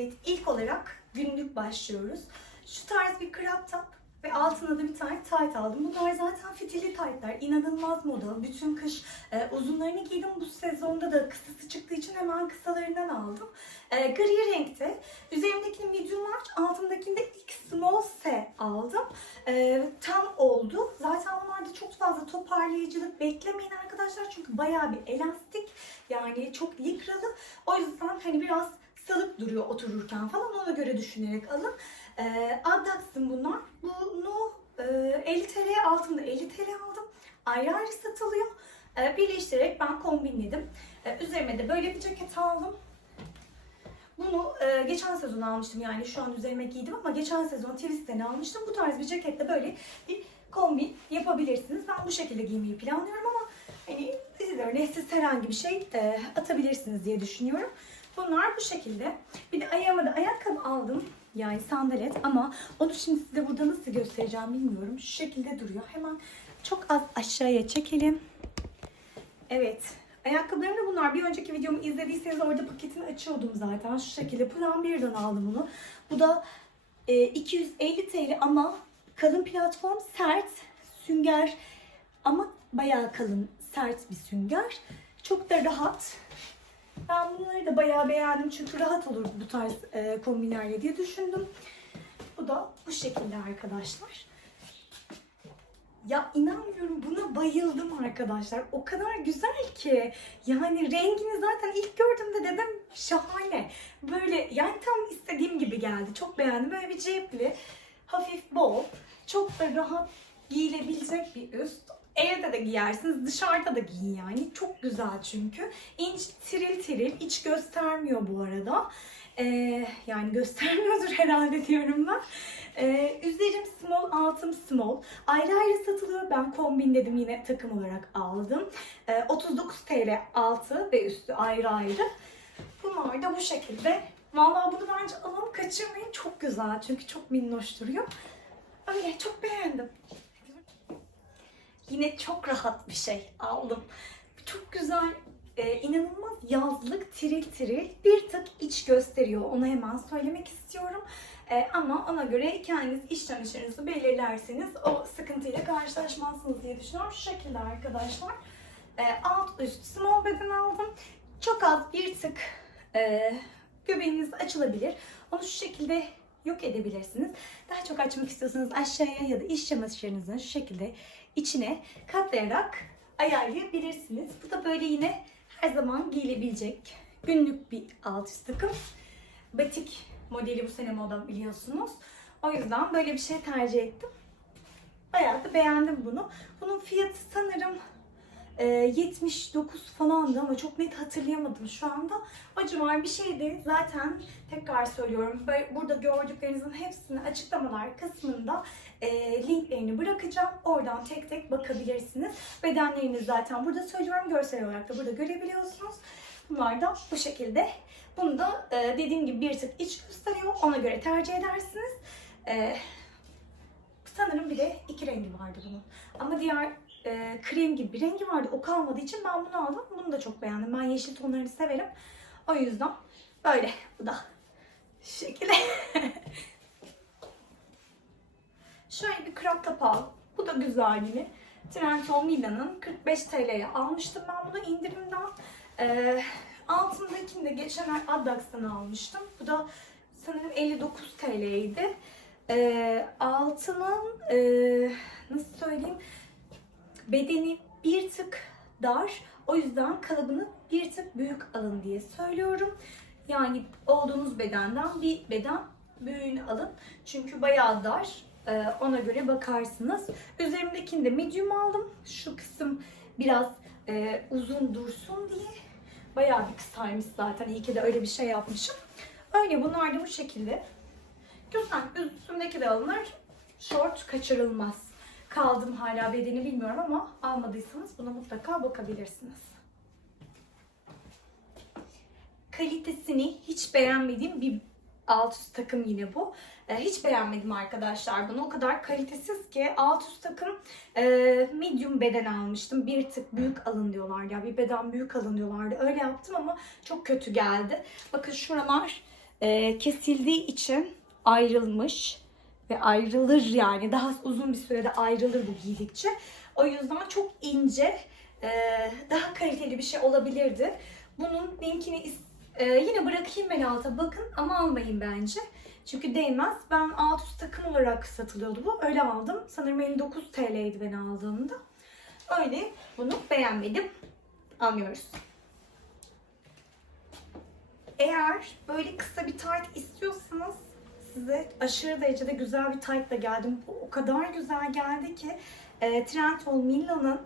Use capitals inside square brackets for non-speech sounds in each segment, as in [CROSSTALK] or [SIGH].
Evet, ilk olarak günlük başlıyoruz. Şu tarz bir crop top ve altına da bir tane tight aldım. Bunlar zaten fitili tightlar. İnanılmaz moda. Bütün kış e, uzunlarını giydim. Bu sezonda da kısası çıktığı için hemen kısalarından aldım. E, gri renkte. Üzerimdekini medium large, altındakini de small S aldım. E, tam oldu. Zaten bunlarda çok fazla toparlayıcılık beklemeyin arkadaşlar. Çünkü bayağı bir elastik. Yani çok likralı. O yüzden hani biraz salıp duruyor otururken falan ona göre düşünerek alın. Ee, Addax'ın bunlar. Bunu e, 50 TL altında 50 TL aldım. Ayrı ayrı satılıyor. Ee, birleştirerek ben kombinledim. Ee, üzerime de böyle bir ceket aldım. Bunu e, geçen sezon almıştım yani şu an üzerime giydim ama geçen sezon Twist'ten almıştım. Bu tarz bir ceketle böyle bir kombin yapabilirsiniz. Ben bu şekilde giymeyi planlıyorum ama hani dizilerine siz herhangi bir şey e, atabilirsiniz diye düşünüyorum. Bunlar bu şekilde. Bir de ayağıma da ayakkabı aldım. Yani sandalet ama onu şimdi size burada nasıl göstereceğim bilmiyorum. Şu şekilde duruyor. Hemen çok az aşağıya çekelim. Evet. Ayakkabılarım da bunlar. Bir önceki videomu izlediyseniz orada paketini açıyordum zaten. Şu şekilde Plan 1'den aldım bunu. Bu da e, 250 TL ama kalın platform sert sünger ama bayağı kalın sert bir sünger. Çok da rahat. Ben bunları da bayağı beğendim çünkü rahat olur bu tarz e, kombinlerle diye düşündüm. Bu da bu şekilde arkadaşlar. Ya inanmıyorum buna bayıldım arkadaşlar. O kadar güzel ki. Yani rengini zaten ilk gördüğümde dedim şahane. Böyle yani tam istediğim gibi geldi. Çok beğendim. Böyle bir cepli, hafif bol, çok da rahat giyilebilecek bir üst. Evde de giyersiniz, dışarıda da giyin yani. Çok güzel çünkü. İnç tiril tiril, iç göstermiyor bu arada. Ee, yani göstermiyordur [LAUGHS] herhalde diyorum ben. Ee, üzerim small, altım small. Ayrı ayrı satılıyor. Ben kombinledim yine takım olarak aldım. Ee, 39 TL altı ve üstü ayrı ayrı. Bunlar da bu şekilde. Vallahi bunu bence alın kaçırmayın. Çok güzel çünkü çok minnoş duruyor. Öyle çok beğendim. Yine çok rahat bir şey aldım. Çok güzel, e, inanılmaz yazlık, tiril tiril bir tık iç gösteriyor. Onu hemen söylemek istiyorum. E, ama ona göre kendiniz iç çamaşırınızı belirlerseniz o sıkıntıyla karşılaşmazsınız diye düşünüyorum. Şu şekilde arkadaşlar. E, alt üst small beden aldım. Çok az bir tık e, göbeğiniz açılabilir. Onu şu şekilde yok edebilirsiniz. Daha çok açmak istiyorsanız aşağıya ya da iç çamaşırınızın şu şekilde içine katlayarak ayarlayabilirsiniz. Bu da böyle yine her zaman giyilebilecek günlük bir alt üst takım. Batik modeli bu sene moda biliyorsunuz. O yüzden böyle bir şey tercih ettim. Bayağı da beğendim bunu. Bunun fiyatı sanırım e, 79 falandı ama çok net hatırlayamadım şu anda. O bir şeydi. Zaten tekrar söylüyorum. Burada gördüklerinizin hepsini açıklamalar kısmında e, linklerini bırakacağım. Oradan tek tek bakabilirsiniz. Bedenleriniz zaten burada söylüyorum. Görsel olarak da burada görebiliyorsunuz. Bunlar da bu şekilde. Bunu da e, dediğim gibi bir tık iç gösteriyor. Ona göre tercih edersiniz. E, sanırım bir de iki rengi vardı bunun. Ama diğer e, krem gibi bir rengi vardı. O kalmadığı için ben bunu aldım. Bunu da çok beğendim. Ben yeşil tonlarını severim. O yüzden böyle. Bu da şu şekilde. [LAUGHS] Şöyle bir crop top al. Bu da güzel yine. Trendyol Mila'nın 45 TL'ye almıştım ben bunu indirimden. Ee, altındakini de geçen ay Addax'tan almıştım. Bu da sanırım 59 TL'ydi. Ee, altının e, nasıl söyleyeyim bedeni bir tık dar. O yüzden kalıbını bir tık büyük alın diye söylüyorum. Yani olduğunuz bedenden bir beden büyüğünü alın. Çünkü bayağı dar. Ee, ona göre bakarsınız. Üzerimdekini de medium aldım. Şu kısım biraz e, uzun dursun diye. Bayağı bir kısaymış zaten. İyi ki de öyle bir şey yapmışım. Öyle bunlar da bu şekilde. Güzel. Üstümdeki de alınır. Short kaçırılmaz. Kaldım hala bedeni bilmiyorum ama almadıysanız buna mutlaka bakabilirsiniz. Kalitesini hiç beğenmediğim bir alt üst takım yine bu. Ee, hiç beğenmedim arkadaşlar bunu. O kadar kalitesiz ki alt üst takım e, medium beden almıştım. Bir tık büyük alın diyorlardı. Ya bir beden büyük alın diyorlardı. Öyle yaptım ama çok kötü geldi. Bakın şuralar e, kesildiği için ayrılmış ve ayrılır yani daha uzun bir sürede ayrılır bu giydikçe. O yüzden çok ince, e, daha kaliteli bir şey olabilirdi. Bunun linkini e, yine bırakayım ben alta bakın ama almayın bence. Çünkü değmez. Ben alt üst takım olarak satılıyordu bu. Öyle aldım. Sanırım 59 TL'ydi ben aldığımda. Öyle bunu beğenmedim. Almıyoruz. Eğer böyle kısa bir tayt istiyorsanız size aşırı derecede güzel bir taytla geldim. Bu o kadar güzel geldi ki e, Trendyol Mila'nın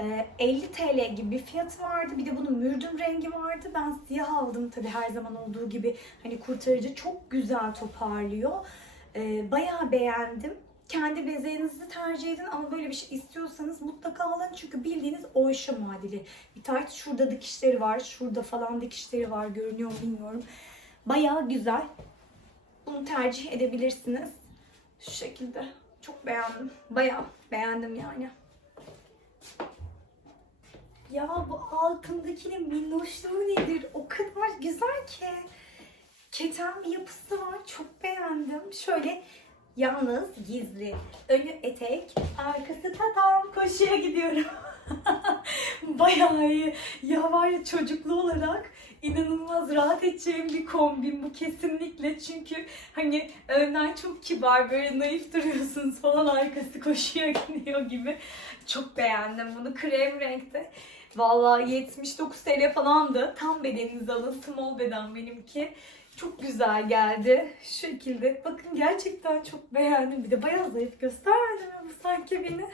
e, 50 TL gibi bir fiyatı vardı. Bir de bunun mürdüm rengi vardı. Ben siyah aldım tabii her zaman olduğu gibi. Hani kurtarıcı çok güzel toparlıyor. E, bayağı beğendim. Kendi bezeğinizi tercih edin ama böyle bir şey istiyorsanız mutlaka alın. Çünkü bildiğiniz oyşa muadili. Bir tayt şurada dikişleri var, şurada falan dikişleri var. Görünüyor mu bilmiyorum. Bayağı güzel. Bunu tercih edebilirsiniz. Şu şekilde. Çok beğendim. Bayağı beğendim yani. Ya bu altındakinin minnoşluğu nedir? O kadar güzel ki. Keten bir yapısı var. Çok beğendim. Şöyle yalnız gizli. Önü etek, arkası tatam. Koşuya gidiyorum. [LAUGHS] Bayağı iyi. Ya var ya çocuklu olarak inanılmaz rahat edeceğim bir kombin bu kesinlikle. Çünkü hani önden çok kibar böyle naif duruyorsunuz falan arkası koşuya [LAUGHS] gidiyor gibi. Çok beğendim bunu krem renkte. Vallahi 79 TL falandı. Tam bedeninizi alın. Small beden benimki. Çok güzel geldi. Şu şekilde. Bakın gerçekten çok beğendim. Bir de bayağı zayıf göstermedi mi bu sanki beni?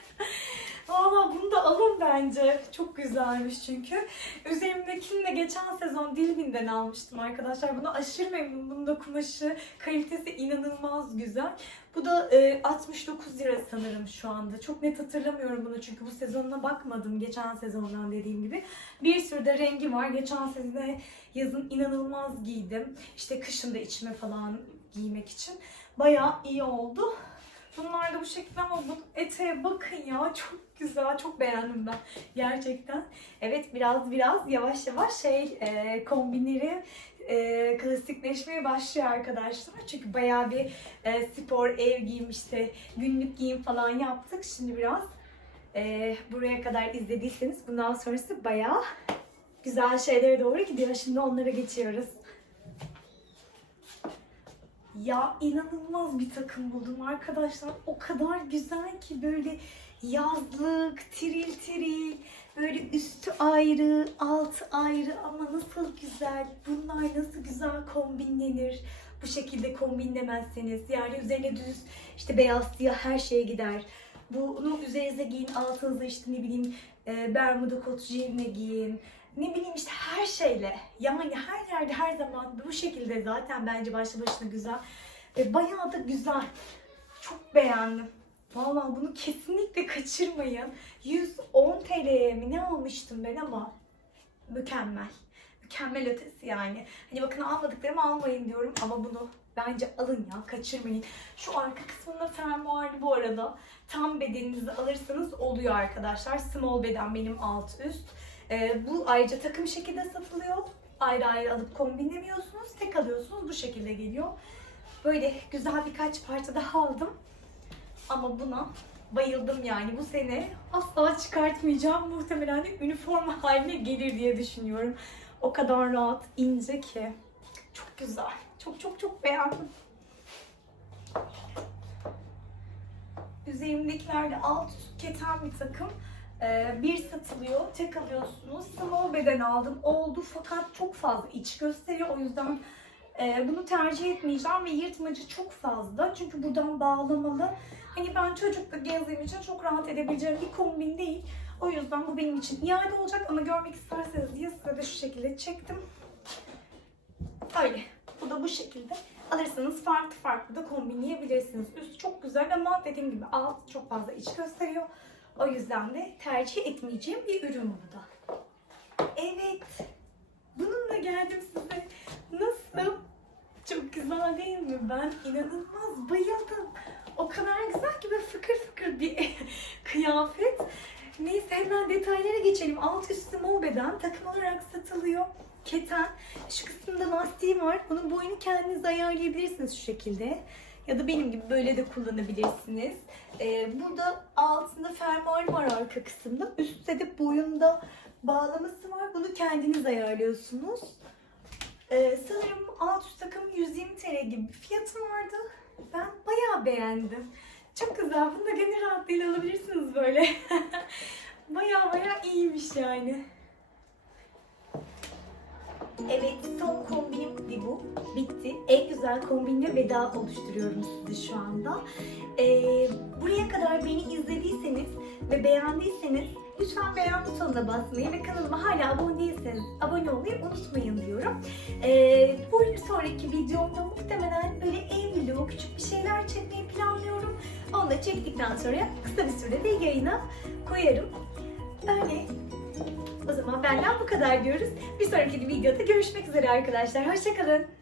Valla bunu da alın bence. Çok güzelmiş çünkü. Üzerimdekini de geçen sezon Dilbin'den almıştım arkadaşlar. Bunu aşırı memnunum. Bunun da kumaşı, kalitesi inanılmaz güzel. Bu da e, 69 lira sanırım şu anda. Çok net hatırlamıyorum bunu çünkü bu sezonuna bakmadım. Geçen sezondan dediğim gibi. Bir sürü de rengi var. Geçen sezon yazın inanılmaz giydim. İşte kışın da içime falan giymek için. Bayağı iyi oldu. Bunlar da bu şekilde ama bu eteğe bakın ya çok güzel çok beğendim ben gerçekten. Evet biraz biraz yavaş yavaş şey e, kombinleri e, klasikleşmeye başlıyor arkadaşlar. Çünkü bayağı bir e, spor ev giyim işte günlük giyim falan yaptık. Şimdi biraz e, buraya kadar izlediyseniz bundan sonrası bayağı güzel şeylere doğru gidiyor. Şimdi onlara geçiyoruz. Ya inanılmaz bir takım buldum arkadaşlar. O kadar güzel ki böyle yazlık, tiril tiril, böyle üstü ayrı, altı ayrı ama nasıl güzel. Bunlar nasıl güzel kombinlenir. Bu şekilde kombinlemezseniz yani üzerine düz işte beyaz siyah her şeye gider. Bunu üzerinize giyin, altınıza işte ne bileyim e, bermuda kot jeanle giyin. Ne bileyim işte her şeyle yani her yerde her zaman bu şekilde zaten bence başlı başına güzel. E, bayağı da güzel. Çok beğendim. Vallahi bunu kesinlikle kaçırmayın. 110 TL'ye mi ne almıştım ben ama mükemmel. Mükemmel ötesi yani. Hani bakın almadıklarımı almayın diyorum ama bunu bence alın ya kaçırmayın. Şu arka kısmında fermuarlı bu arada. Tam bedeninizi alırsanız oluyor arkadaşlar. Small beden benim alt üst. Ee, bu ayrıca takım şekilde satılıyor. Ayrı ayrı alıp kombinlemiyorsunuz. Tek alıyorsunuz bu şekilde geliyor. Böyle güzel birkaç parça daha aldım. Ama buna bayıldım yani bu sene asla çıkartmayacağım. Muhtemelen de üniforma haline gelir diye düşünüyorum. O kadar rahat, ince ki. Çok güzel. Çok çok çok beğendim. Üzerimdekiler de alt üst keten bir takım. Ee, bir satılıyor, tek alıyorsunuz. Small beden aldım. Oldu fakat çok fazla iç gösteriyor. O yüzden e, bunu tercih etmeyeceğim ve yırtmacı çok fazla. Çünkü buradan bağlamalı. Hani ben çocukla gezdiğim için çok rahat edebileceğim bir kombin değil. O yüzden bu benim için iade olacak ama görmek isterseniz diye size de şu şekilde çektim. Öyle. Bu da bu şekilde. Alırsanız farklı farklı da kombinleyebilirsiniz. Üst çok güzel ama dediğim gibi alt çok fazla iç gösteriyor. O yüzden de tercih etmeyeceğim bir ürün bu da. Evet. Bununla geldim size. Nasıl? Çok güzel değil mi? Ben inanılmaz bayıldım. O kadar güzel ki böyle fıkır fıkır bir [LAUGHS] kıyafet. Neyse hemen detaylara geçelim. Alt üstü mor beden takım olarak satılıyor. Keten. Şu kısımda lastiği var. Bunun boyunu kendiniz ayarlayabilirsiniz şu şekilde. Ya da benim gibi böyle de kullanabilirsiniz. Ee, burada altında fermuar var arka kısımda. Üstte de boyunda bağlaması var. Bunu kendiniz ayarlıyorsunuz. Ee, sanırım alt üst takım 120 TL gibi bir fiyatı vardı. Ben bayağı beğendim. Çok güzel. Bunu da gönül rahatlığıyla alabilirsiniz böyle. [LAUGHS] bayağı bayağı iyiymiş yani. Evet son kombinim bu. Bitti. En güzel kombinle veda oluşturuyorum sizi şu anda. Ee, buraya kadar beni izlediyseniz ve beğendiyseniz lütfen beğen butonuna basmayı ve kanalıma hala abone değilseniz abone olmayı unutmayın diyorum. Ee, bu bir sonraki videomda muhtemelen böyle ev vlogu küçük bir şeyler çekmeyi planlıyorum. Onu da çektikten sonra kısa bir sürede de yayına koyarım. Öyle. O zaman benden bu kadar diyoruz. Bir sonraki videoda görüşmek üzere arkadaşlar. Hoşçakalın.